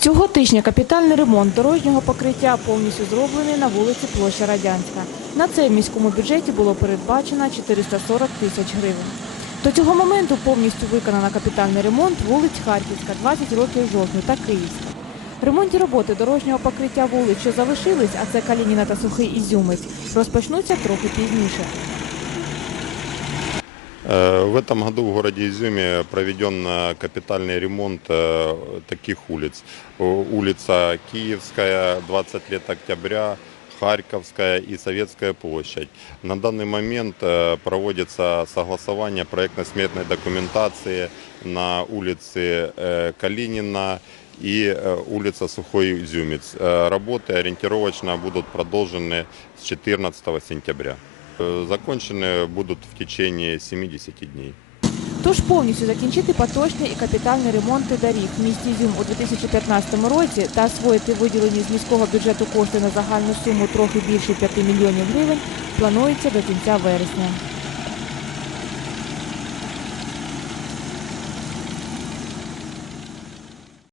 Цього тижня капітальний ремонт дорожнього покриття повністю зроблений на вулиці Площа Радянська. На це в міському бюджеті було передбачено 440 тисяч гривень. До цього моменту повністю виконано капітальний ремонт вулиць Харківська, 20 років жовтня та Київська. Ремонтні роботи дорожнього покриття вулиць, що залишились, а це Калініна та Сухий Ізюмець, розпочнуться трохи пізніше. Э, В этом году в городе Изюме проведен э, капитальный ремонт э, таких улиц. Э, Улица Киевская, 20 лет октября, Харьковская и Советская площадь. На данный момент э, проводится согласование проектно-сметной документации на улице э, Калинина и э, улица Сухой Изюмец. Э, Работы ориентировочно будут продолжены с 14 сентября. Э, Закончены будут в течение 70 дней. Тож повністю закінчити поточний і капітальний ремонти доріг в місті Зюм у 2015 році та освоїти виділені з міського бюджету кошти на загальну суму трохи більше 5 мільйонів гривень планується до кінця вересня.